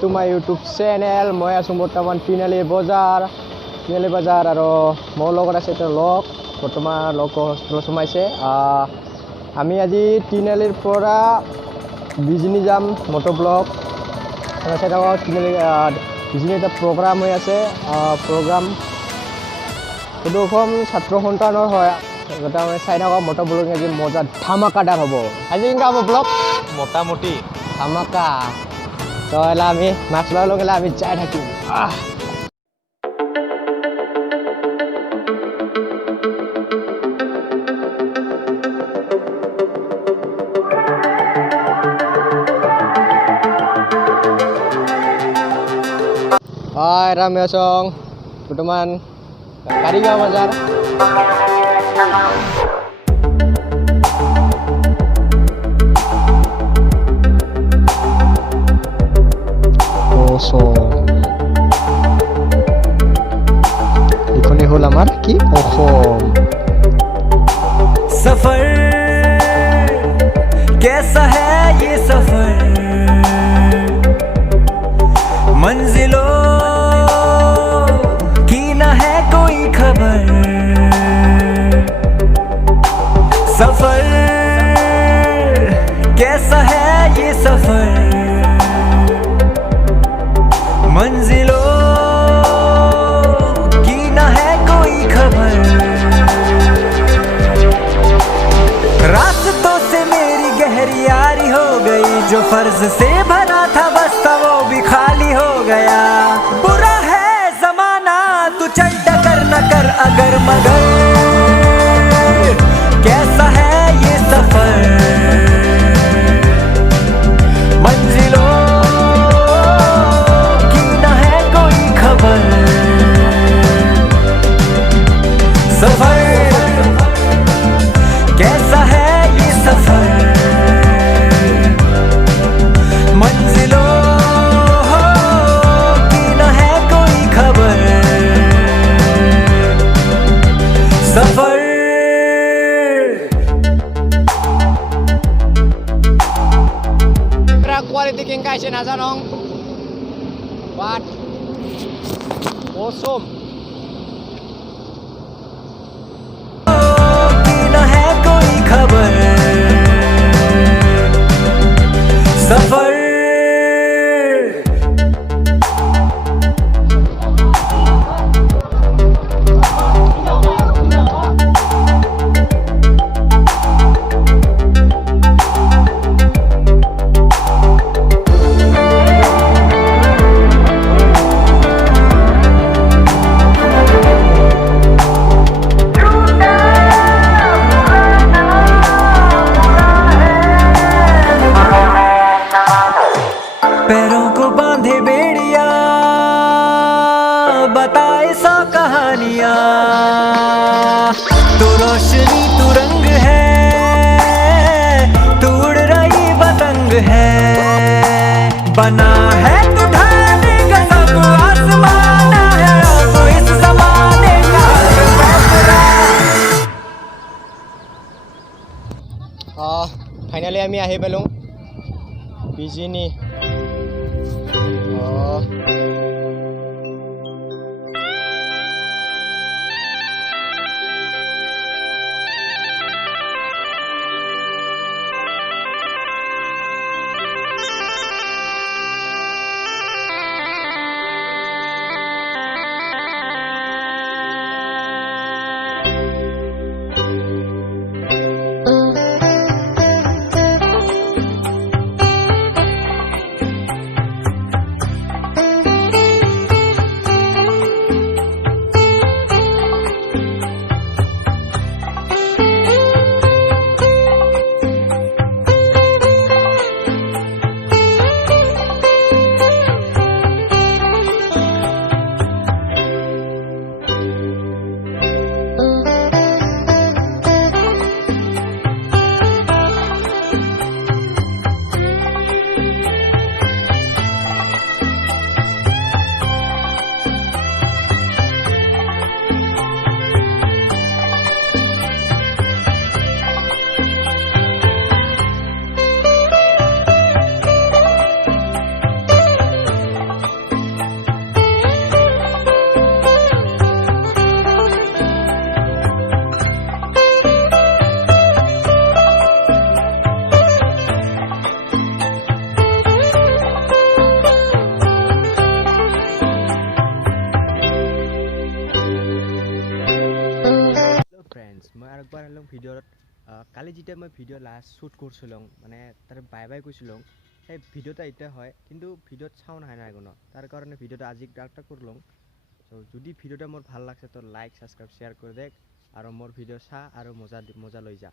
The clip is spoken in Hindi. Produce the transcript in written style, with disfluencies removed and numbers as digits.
to my YouTube channel. Moi asu botaman Tinali Bazar aro মোৰ লগত আছে এটা লগ বৰ্তমান লগ হোষ্টেল সোমাইছে আমি আজি তিনালিৰ পৰা বিজনি যাম মটো ব্লগ সেটা তিনালি বিজনি এটা প্ৰগ্ৰাম হৈ আছে প্ৰগ্ৰাম দুখন ছাত্ৰ সন্তানৰ হয় এটা মানে চাই থাকক মটো ব্লগ আজি মজা ধামাকাদাৰ হ'ব আজি কেনেকা হ'ব ব্লগ মোটামুটি ধামাকা তো এলা আমি মাছ লৈ গ'লে আমি যাই থাকিম Ramyasong teman Kariga Bazar इखने होल आमार कि অসম सफर कैसा है ये सफर मंजिलों सफर कैसा है ये सफर मंजिलों की न है कोई खबर रास्तों से मेरी गहरी यारी हो गई जो फर्ज से भरा था बस्ता वो भी खाली हो गया बुरा है जमाना तू चल टकर न कर अगर मगर कैसा है ये सफर मंजिलों की न है कोई खबर सफर कैसा है ये सफर मंजिलों की न है कोई खबर सफर quality king kaise najanong but awesome न है कोई खबर सफर पैरों को बांधे बेड़िया बताए सौ कहानियां तू रोशनी तू रंग है तू उड़ रही पतंग है बना है तू ढालने का सब आसमान है तो इस ज़माने का फाइनली আমি আহি পালো বিজনি ভিডিঅ'ত কালি যেতিয়া মই ভিডিঅ' লাষ্ট শ্বুট কৰিছিলোঁ মানে তাৰ বাই বাই কৈছিলোঁ সেই ভিডিঅ'টা এতিয়া হয় কিন্তু ভিডিঅ'ত চাউণ্ড আহে নাই কোনো তাৰ কাৰণে ভিডিঅ'টা আজি ডাক্তাৰ কৰিলোঁ চ' যদি ভিডিঅ'টা মোৰ ভাল লাগছে তো লাইক ছাবস্ক্ৰাইব শ্বেয়াৰ কৰি দেখ আৰু মোৰ ভিডিঅ' চা আৰু মজা লৈ যা।